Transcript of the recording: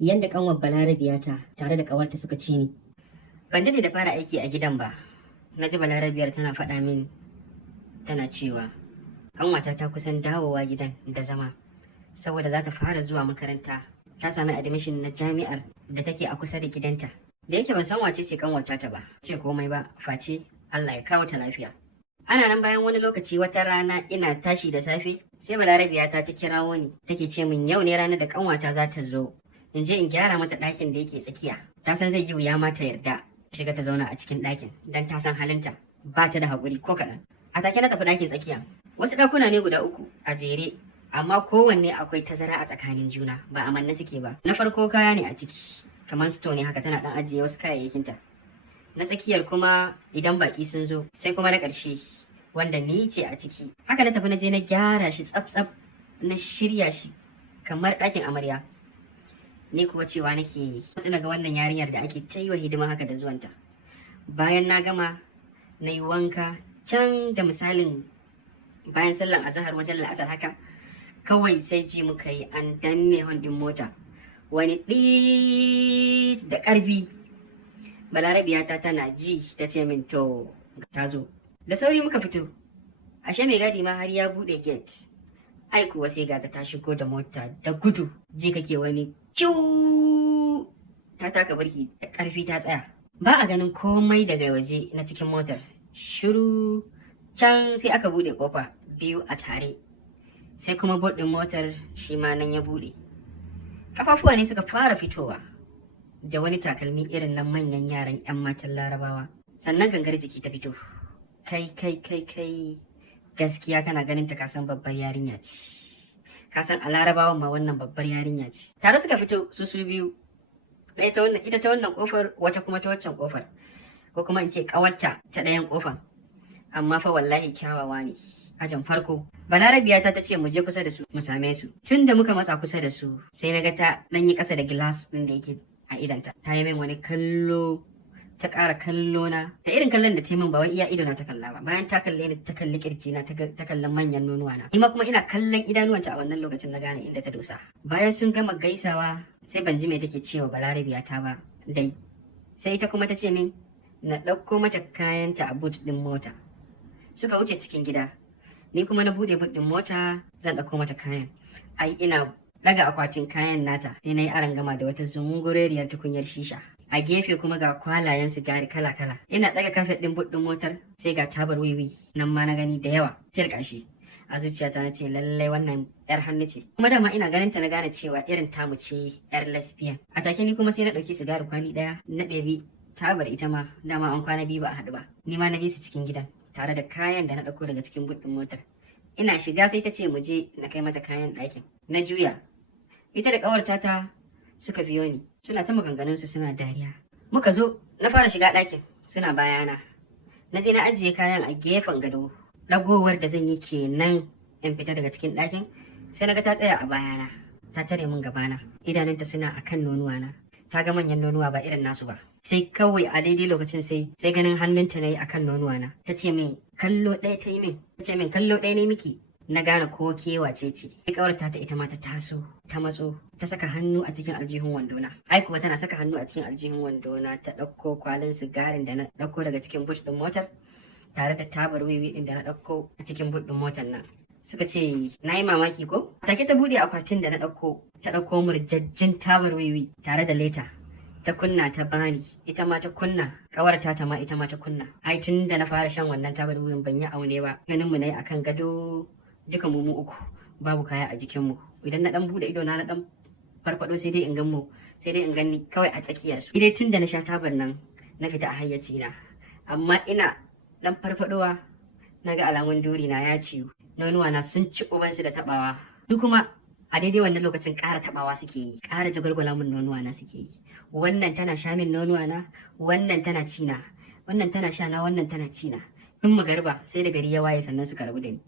yanda kanwar Balarabiya ta tare da kawarta suka ci ni. Ban daɗe da fara aiki a gidan ba, na ji Balarabiyar tana faɗa min tana cewa kanwata ta kusan dawowa gidan da zama saboda za ta fara zuwa makaranta. Ta sami admission na jami'ar da take a kusa da gidanta. Da yake ban san wace ce kanwarta ta ba, ce komai ba, face Allah ya kawo ta lafiya. Ana nan bayan wani lokaci wata rana ina tashi da safe, sai Balarabiya ta kirawo ni, take ce min yau ne ranar da kanwata za ta zo. In je in gyara mata ɗakin da yake tsakiya. Ta san zai yi wuya ma ta yarda shiga ta zauna a cikin ɗakin, don ta san halinta ba ta da haƙuri ko kaɗan. A take na tafi ɗakin tsakiya. Wasu ɗakuna ne guda uku a jere, amma kowanne akwai tazara a tsakanin juna, ba a manne suke ba. Na farko kaya ne a ciki, kamar sto ne haka tana ɗan ajiye wasu kayayyakinta. Na tsakiyar kuma idan baƙi sun zo, sai kuma na ƙarshe wanda ni ce a ciki. Haka na tafi na je na gyara shi tsaf-tsaf, na shirya shi kamar ɗakin amarya. Ni kuwa cewa nake tsina ga wannan yarinyar da ake ta yi wa hidima haka da zuwanta. Bayan na gama na yi wanka can da misalin bayan sallan azahar wajen la'asar haka, kawai sai ji muka yi an danne hondin mota wani ɗi da ƙarfi. Balarabiya ta tana ji ta ce min to ta zo. Da sauri muka fito, ashe mai gadi ma har ya buɗe gate. Ai kuwa sai ga ta shigo da mota da gudu, ji kake wani kiu, ta taka birki da ƙarfi ta tsaya. Ba a ganin komai daga waje na cikin motar, shiru. Can sai aka buɗe ƙofa biyu a tare, sai kuma buɗin motar shi ma nan ya buɗe. Ƙafafuwa ne suka fara fitowa da wani takalmi irin na manyan yaran 'yan matan Larabawa, sannan gangar jiki ta fito. Kai, gaskiya kana ganin ta kasan babbar yarinya ce. Kasan a Larabawan ma wannan babbar yarinya ce. Tare suka fito su biyu, ɗaya ta wannan, ita ta wannan kofar, wata kuma ta waccan kofar, ko kuma in ce ƙawarta ta ɗayan kofar. Amma fa wallahi kyawawa ne. Ajin farko, Balarabiya ta ce mu je kusa da su mu same su. Tun da muka matsa kusa da su, sai na ga ta ɗan yi ƙasa da gilas ɗin da yake a idanta. Ta yi min wani kallo, ta ƙara kallo na. Ta irin kallon da ta yi min ba wai iya ido na ta kalla ba. Bayan ta kalle ni ta kalli kirji na, ta kallon manyan nonuwa na. Ni ma kuma ina kallon idanuwanta a wannan lokacin na gane inda ta dosa. Bayan sun gama gaisawa, sai ban ji me take cewa Balarabiya ta ba dai. Sai ita kuma ta ce min na ɗauko mata kayanta a boot ɗin mota. Suka wuce cikin gida. Ni kuma na bude buɗin mota zan ɗauko mata kayan. Ai ina ɗaga akwatin kayan nata, sai na yi arangama da wata zungureriyar tukunyar shisha. A gefe kuma ga kwalayen sigari kala-kala. Ina ɗaga kafet ɗin buɗin motar, sai ga tabar wiwi nan ma na gani da yawa. Tirka shi. A zuciyata na ce lallai wannan yar hannu ce. Kuma dama ina ganin ta na gane cewa irin tamu ce yar lesbian. A take ni kuma sai na ɗauki sigari kwali ɗaya, na ɗebi tabar ita ma, dama an kwana biyu ba a haɗu ba. Ni ma na bi su cikin gidan, tare da kayan da na ɗauko daga cikin buɗin motar. Ina shiga sai ta ce mu je na kai mata kayan ɗakin. Na juya. Ita da ƙawarta ta suka biyo ni. Suna ta maganganunsu suna dariya. Muka zo na fara shiga ɗakin, suna bayana. Na je na ajiye kayan a gefen gado. Ɗagowar da zan yi kenan in fita daga cikin ɗakin, sai na ga ta tsaya a bayana. Ta tare min gabana. Idanunta suna a kan nonuwana. Ta ga manyan nonuwa ba irin nasu ba. Sai kawai a daidai lokacin sai ganin hannunta na yi a kan nonuwana. Ta ce min kallo ɗaya ta yi min. Ta ce min kallo ɗaya ne miki. Na gane ko ke wace ce. Sai ƙawarta ta ita ma ta taso, ta matso, ta saka hannu a cikin aljihun wandona. Ai kuwa tana saka hannu a cikin aljihun wandona ta ɗauko kwalin sigarin da na ɗauko daga cikin bush ɗin motar, tare da tabar wiwi ɗin da na ɗauko a cikin bush ɗin motar nan. Suka ce na yi mamaki ko? Take ta buɗe akwatin da na ɗauko, ta ɗauko murjajjin tabar wiwi tare da leta. Ta kunna ta bani, ita ma ta kunna, ƙawarta ta ma ita ma ta kunna. Ai tun da na fara shan wannan tabar wiwin ban yi aune ba. Ganin mu ne akan gado, duka mu uku, babu kaya a jikinmu. Idan na dan bude ido na dan farfado sai dai in gan mu, sai dai in gani kawai a tsakiyar su. Idai tun da na sha tabar nan na fita a hayyaci na, amma ina dan farfadowa na ga alamun duri na ya ciwo. Nonuwa na sun ci ubansu da tabawa. Su kuma a daidai wannan lokacin ƙara tabawa suke yi, ƙara jagwalgwala min nonuwa na suke yi. Wannan tana sha min nonuwa na, wannan tana cina, wannan tana sha na, wannan tana cina. Tun magariba sai da gari ya waye sannan suka rabu da ni.